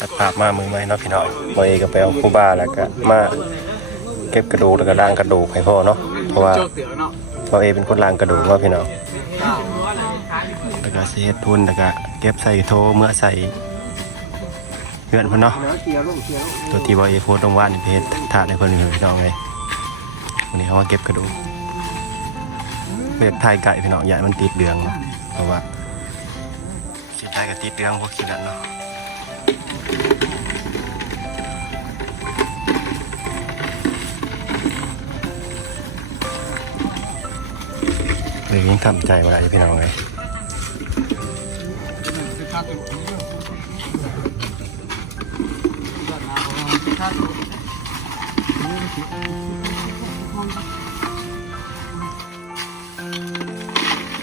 ตัดภาพมามือไหมเนาะพี่น้องบอยก็ไปเอาคู่บ้าแล้วก็มาเก็บกระดูกแล้วก็ล่างกระดูกให้พ่อเนาะ เพราะว่าพ่อเอเป็นคนล่างกระดูกเนาะพี่น้องแล้วก็เซตทุนแล้วก็เก็บใส่โถเมื่อใส่เพื่อนพ่นเนาะ ตัวที่บอเอโฟตรงว่านเพจถาดในเพื่อนพี่น้องไงวันนี้เขาเก็บกระดูกเบ็ดไทยไก่พี่น้องใหญ่มันติดเดืองเพราะว่าายกับติดเรื่องพวกขี้ดันเนาะเลยยิ่งทำใจมาได้พี่น้องเลย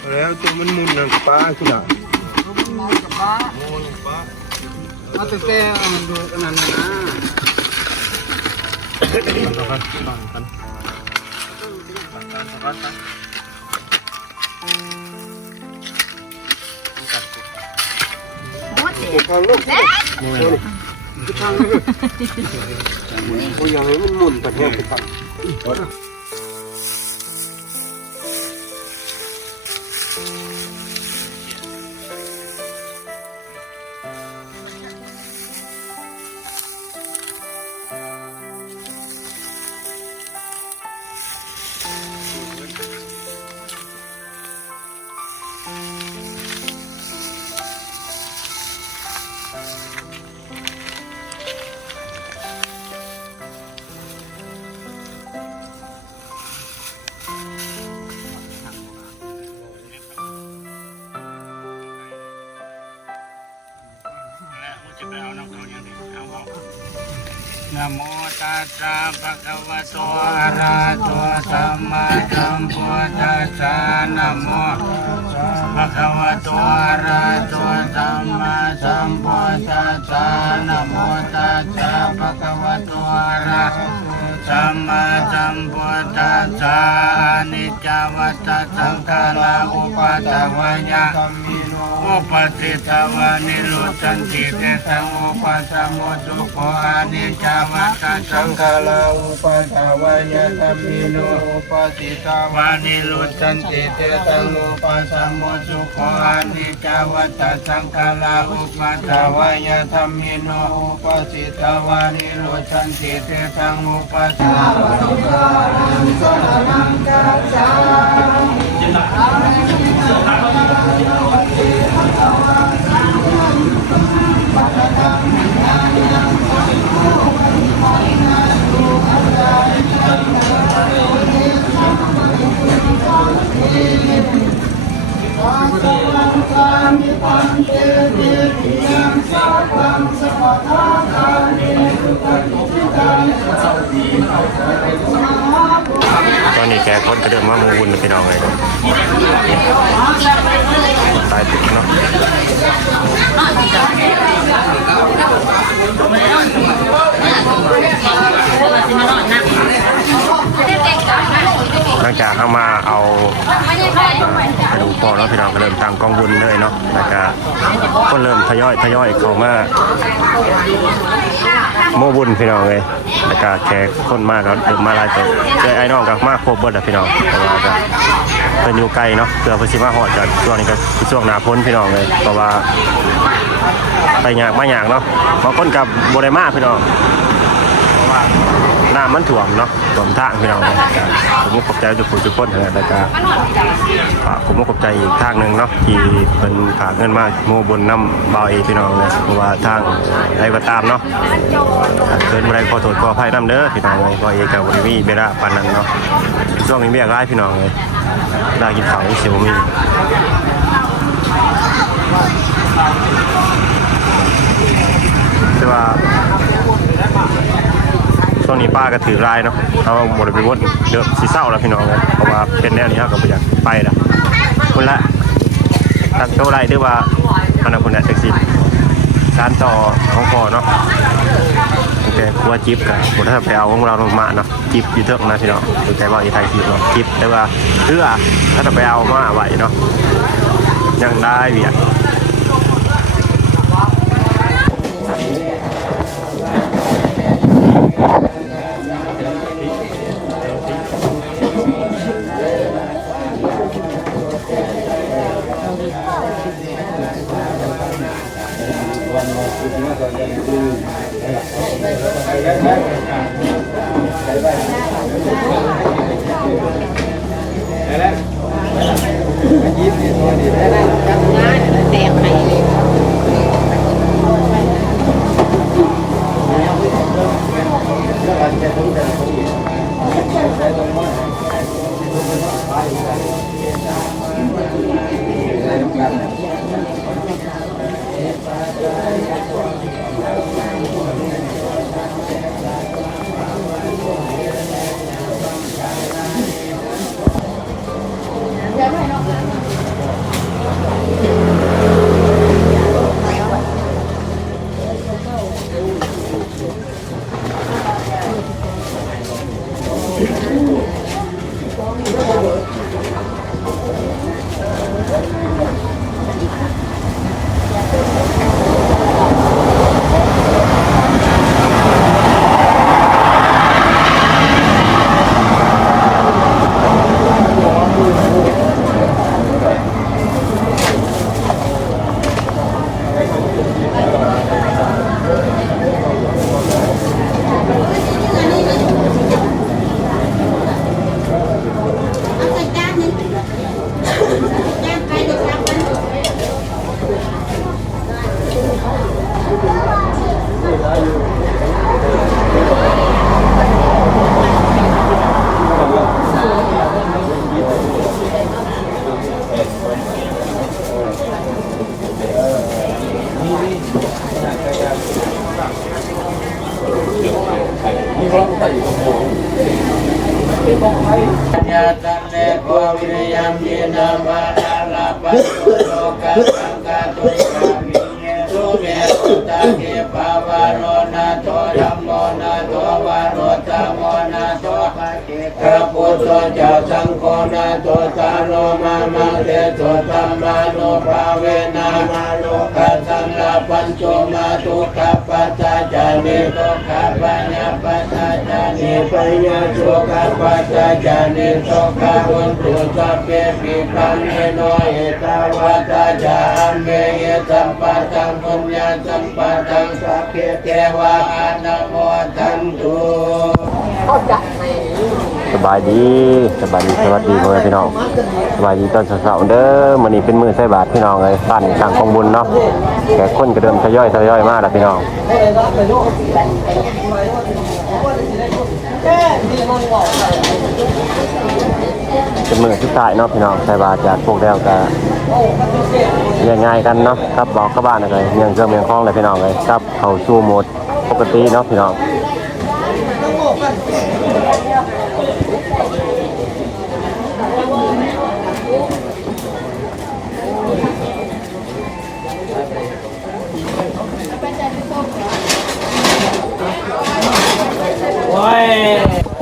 แล้วตัวมันมุนนะป้าคุณอะ mau coba mau coba atau teh untuk kenana Makan, makan. Makan, makan. Kita yang ini mun tadi kita. นะโมตัสสะภะคะวะโตอะระหะโตสัมมาสัมพุทธัสสะนะโมภะคะวะโตอะระหะโตสัมมาสัมพุทธัสสะนะโมตัสสะภะคะวะโตอะระหะสัมมาสัมพุทธัสสะอนิจจวัตตสังขารอุปาทวายะ อุปสิทวานิโรจันติเตสังอุปสมุจุโกอานิจามัตสังฆาลาอุปสาวายตัมมิโนอุปสิทวานิโรจันติเตสังอุปสมุจุโกอานิจาวัตสังฆาลาอุปสาวายตัมมิโนอุปสิทวานิโรจันติเตสังอุปสาวานิลุสารันติเตสังอุปา ตอนนี้แกคนก็เดินมามูวุ่นพี่น้องเลยตายติดเนาะหลัังจากเข้ามาเอากระดูกปอแล้วพี่น้องก็เริ่มตั้งกองบุญเลยเนาะแล้วก็ก็เริ่มทยอยทยอยเข้ามาโมบุญพี่น้องเลยแล้วก็แขกคนมากก็เริ่มมาหลายตัวเจอไอ้น้องก็มาครบเบิดอะพี่น้องแต่ว่าก็เป็นอยู่ไกลเนาะเพื่อเพื่อสิมาหอดกันช่วงนี้ก็คือช่วงหนาพ้นพี่น้องเลยเพราะว่าไปยากมาอยากเนาะบางคนกับโบได้มาพี่น้อง น้ำมันถ่วมเนาะถ่วมทางพี่น้องเลยก็ผมก็ขอบใจทุกคนทุกคนนะแต่ก็ฝากผมก็ขอบใจอีกทางหนึ่งเนาะที่เป็นฝากเงินมาโมบนน้ำเบาเอพี่น้องเลยเพราะว่าทางไรก็ตามเนาะเกินอะไรขอโทษขออภัยน้ำเด้อพี่น้องเลยเพราะเอกับบริวีเบลาปานนั้นเนาะช่วงนี้เบียกร้ายพี่น้องเลยได้กินข้าวเสียวมีแต่ว่า นี้ป้าก็ถือรายเนาะเขาหมดไปหมดเดือบสีเศร้าแล้วพี่น้องเพราะว่าเป็นแนวนี้เขาก็ไม่อยากไปละคนละตั้งโตได้ด้วยว่าอันนั้นคนละแท็กซี่การต่อของพอเนาะแต่ครัวจิ๊บกันผมถ้าไปเอาของเราลงมาเนาะจิ๊บอยู่เทิงนะพี่น้องดูใจว่าอีไทยจิ๊บเนาะจิ๊บแต่ว่าเรือถ้าจะไปเอามาไหวเนาะยังได้เบีย แตกไหน เอ ยาตันเลโกวิริยมยินามาลาปัสโลกัสังกาตุริกามิเยสุเมตุตาเกปาวาโรนาโตธัมโมนาโตวาโรตโมนาโตภะเกกะ พุทโธเจ้าสังโฆนาโตตาโลมามาเตโตตัมมาโนภาเวนามาโลกัสสังลาปัญจมาทุกขปัจจาจานิโตขปัญญาปัจจาจานิปัญญาสุขปัจจาจานิโตขหุตุสัพเพปิปันเนโนเอตาวาตาจาอันเมยสัมปัตังปุญญาสัมปัตังสัพเพเทวาอนุโม บายดีสบายดีสวัสดีพ่อแม่พี่น้องสบายดีตอนเช้าๆเด้อมื้อนี้เป็นมือใส่บาตรพี่น้องเลยบ้านกลางกองบุญเนาะแขกคนก็เดิมทยอยทยอยมาแล้วพี่น้องเป็นมือสุดท้ายเนาะพี่น้องใส่บาตรจากพวกแล้วก็ง่ายๆกันเนาะครับบอกกับบ้านเลยเมียงเครื่องเมียงคล้องเลยพี่น้องเลยครับเขาสู่โหมดปกติเนาะพี่น้อง ย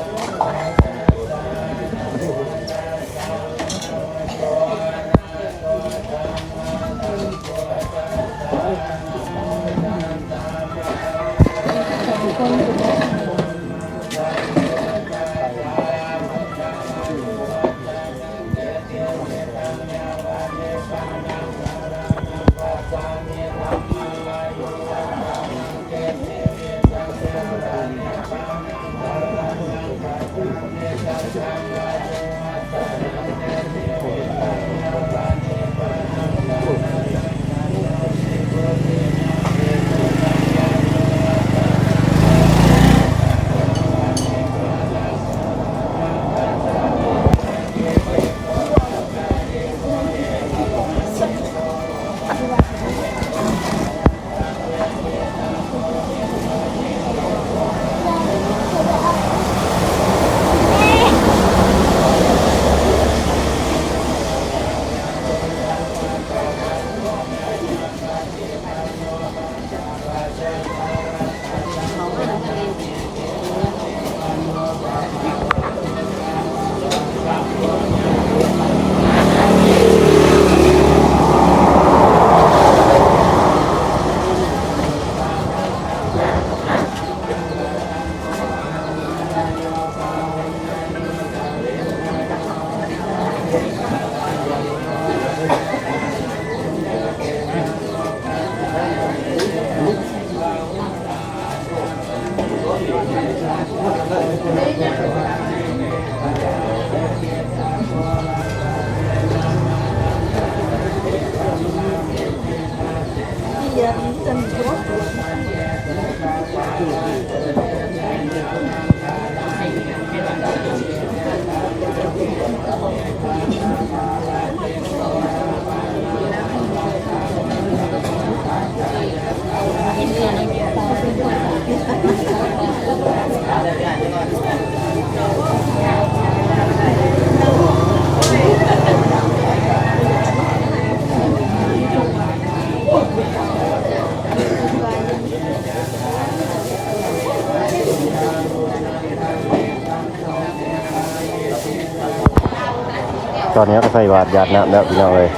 ตอนนี้ก็ใส่บาตรหยาดน้ำแล้วพี่น้องเลย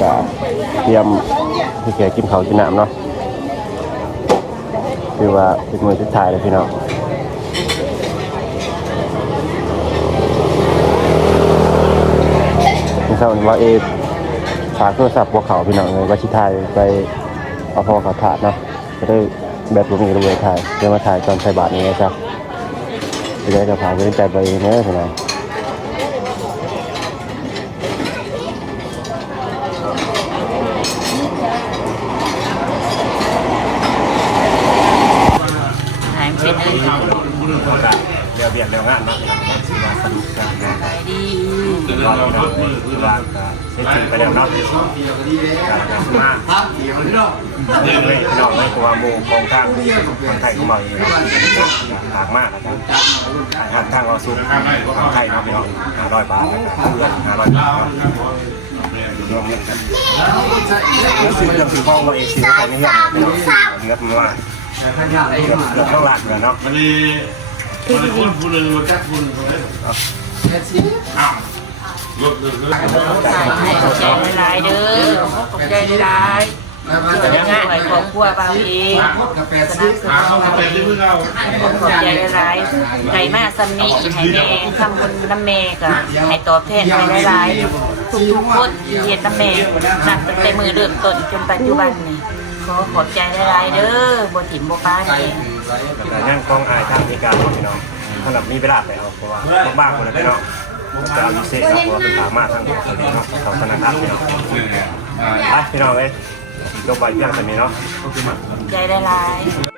จะเตรียมที่แกกินเขาวกินน้ำเนาะคือว่าเป็นมือสุดท้ายเลยพี่น้องนี่ครับว่าเอฝากโทรศัพท์พวกเขาพี่น้องเลยว่าชิทายไปเอาพอเขาถาดเนาะจะได้แบบผมมีระเบิดถ่ายเดี๋ยวมาถ่ายตอนใส่บาตรนี้นะจ๊ะจะได้กระเพาจะได้ใจไปเองเนอะพี่น้อง นาะคือว่าเสร็จสิ้นไปแล้วเนาะการงานสมาเรื่องเลยพี่น้องเลยตัวโมกองทางคนไทยของเราเองเนาะหากมากนะครับทางทางเราสูงของไทยเนาะพี่น้องห้าร้อยบาทนะครับเพื่อนห้าร้อยบาทนาะรวมเงินกันแล้วซื้อเรื่องซื้อห้องเราเองซื้อของนี่เรื่องเงินมาเกือบเกือบต้องหลักเลยเนาะมันนี่มันคนผู้หนึ่งมันจักคนคนนั้นอ้าวรถรถรถ ให้ขอบใจหลายเด้อขอบใจหลายๆช่วยงไว้ครอบครัวเบาเองสนับสนุนเป็นที่เพิ่งเอาขอบใจหลายๆไก่มาซัมนี่ให้แม่ทำบุญน้ำแม่ก็ให้ตอบแทนไปหลายๆทุกคนเฮ็ดน้ำแม่นับตั้งแต่มือเริ่มต้นจนปัจจุบันนี่ขอขอบใจหลายเด้อบถิ่มบ่ป้าเองแต่นั่งกล้องอายทางมีการพี่น้องสำหรับมีเวลาไปเอาเพราะว่าบ้าคนละพี่น้ องจะเอาลิเซ่เนาะเพราะว่าเป็นทางมาทางของเขาเนาะของธนาคารพี่น้องไปพี่น้องเลยจบไปเพียงแค่นี้เนาะ ใจหลายๆ